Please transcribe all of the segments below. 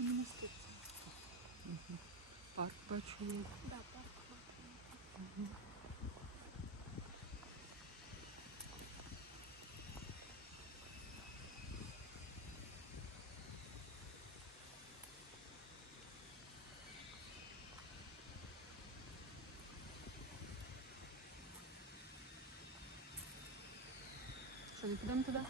Великий монастир. Угу. Парк бачу. Да, парк Угу. Что, не пойдем туда?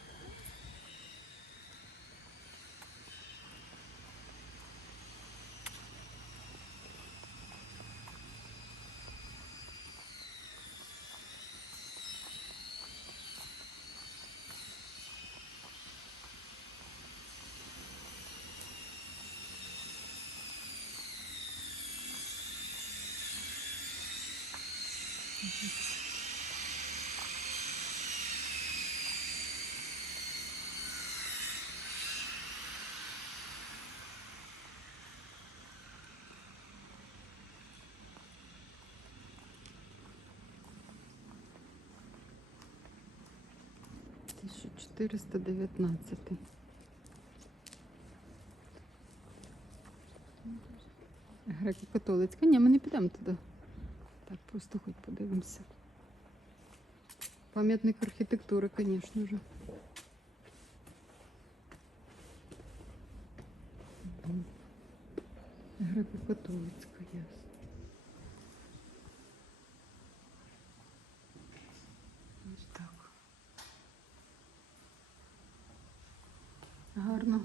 1419. Греко-католицька. Ні, ми не підемо туди. Так, просто хоч подивимося. Пам'ятник архітектури, звісно ж. Греко-католицька, ясно. Ось так. Гарно.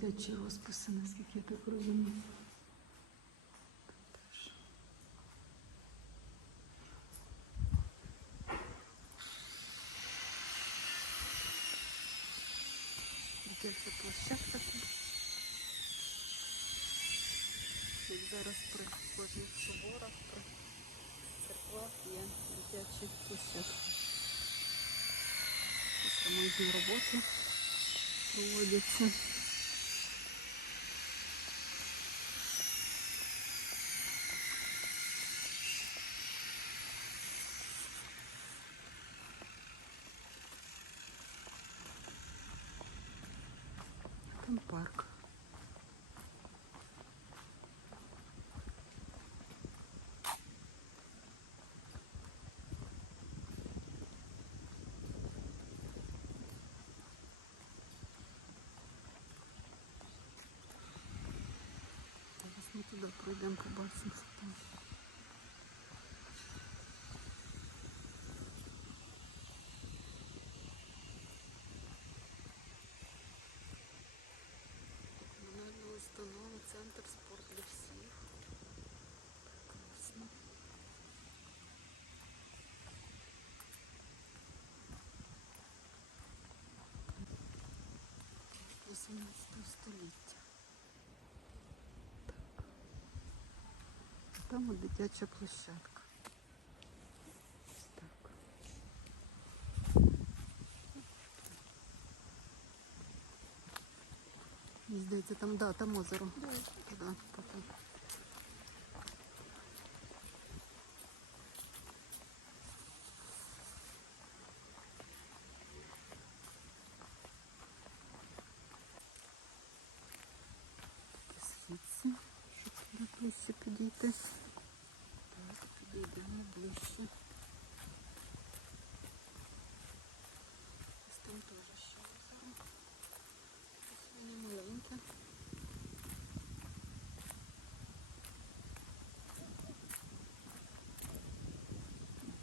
Дитячі розписи, наскільки я так розумію. Теж. Дитяча площадка тут. Як зараз при кожних соборах, при церквах є дитячі площадки. Ось ремонтні роботи проводяться. Парк. Зараз ми туди пройдемо, побачимо, Вісімнадцятого століття. Так. А Там от дитяча площадка. Ось так. Мені здається, там, да, там озеро. Туди, потім. Ближче підійти. Так, підійдемо ближче. Ось там теж ще озеро. Ось воно маленьке.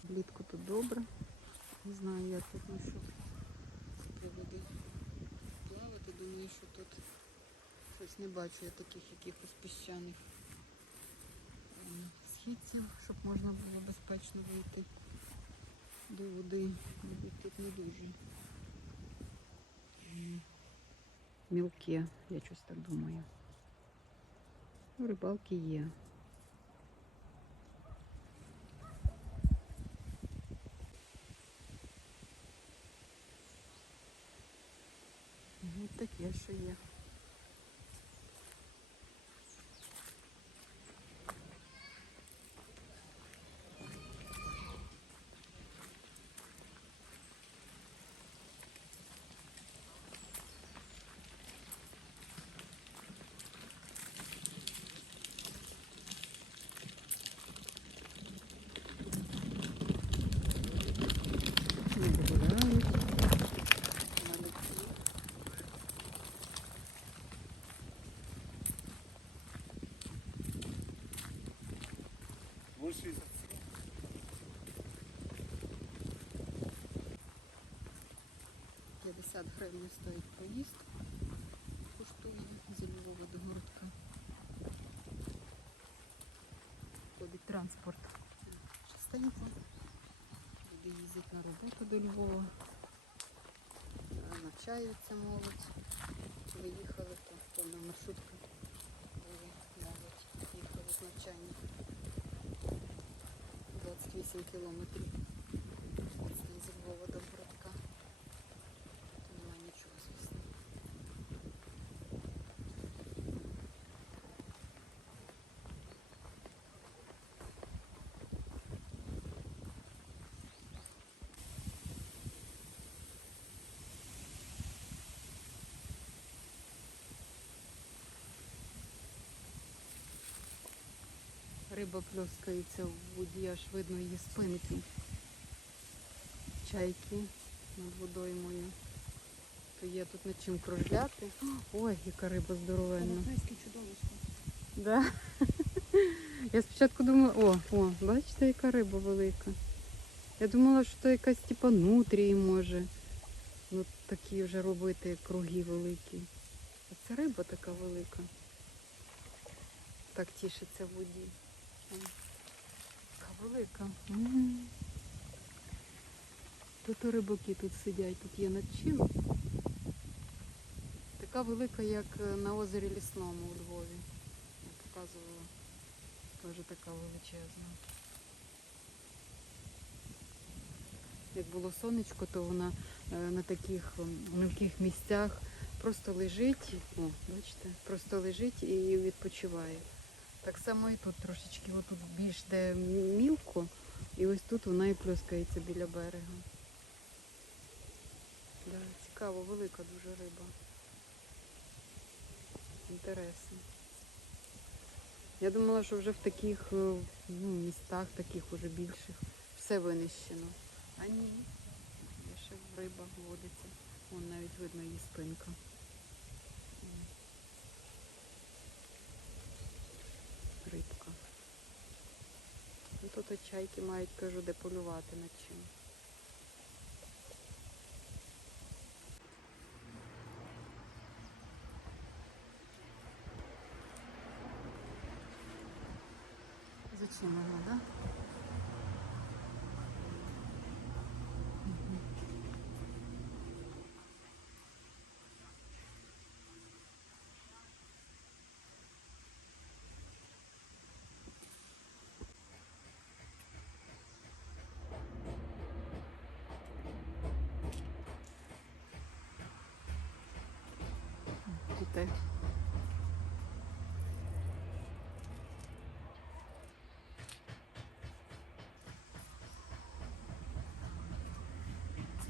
Влітку тут добре. Не знаю, як тут ну, що з приводу плавати. Думаю, що тут щось не бачу я таких якихось піщаних східців, щоб можна було безпечно вийти до води. Мабуть, тут не дуже мілке, я щось так думаю. Ну, Рибалки є. Ну, таке, що є. 50 гривень стоїть проїзд. Коштує зі Львова до городка. Ходить транспорт. Частенько. Люди їздять на роботу до Львова. Навчаються молодь. Виїхали, то повна маршрутка. Була молодь. Їхали з навчання. 28 кілометрів. Зі Львова до городка. Риба плюскається в воді, аж видно її спинки. Чайки над водоймою. То є тут над чим кружляти. Ой, яка риба здоровенна. Чудовисько. Да. Я спочатку думала, о, о, бачите, яка риба велика. Я думала, що це якась типа нутрії може. Ну такі вже робити круги великі. А це риба така велика. Так тішиться в воді. Така велика. Тут рибаки тут сидять, тут є над чим. Така велика, як е, на озері Лісному у Львові. Я показувала. Теж така величезна. Як було сонечко, то вона е, на таких ем, мілких місцях просто лежить, о, бачите, просто лежить і відпочиває. Так само і тут трошечки, отут більш де мілко, і ось тут вона і плюскається біля берега. Да, цікаво, велика дуже риба. Інтересно. Я думала, що вже в таких е, ну, містах, таких уже більших, все винищено. А ні. Ще риба водиться. Вон навіть видно її спинка. М. Рибка. Ну, тут чайки мають, кажу, де полювати над чим. Тут е,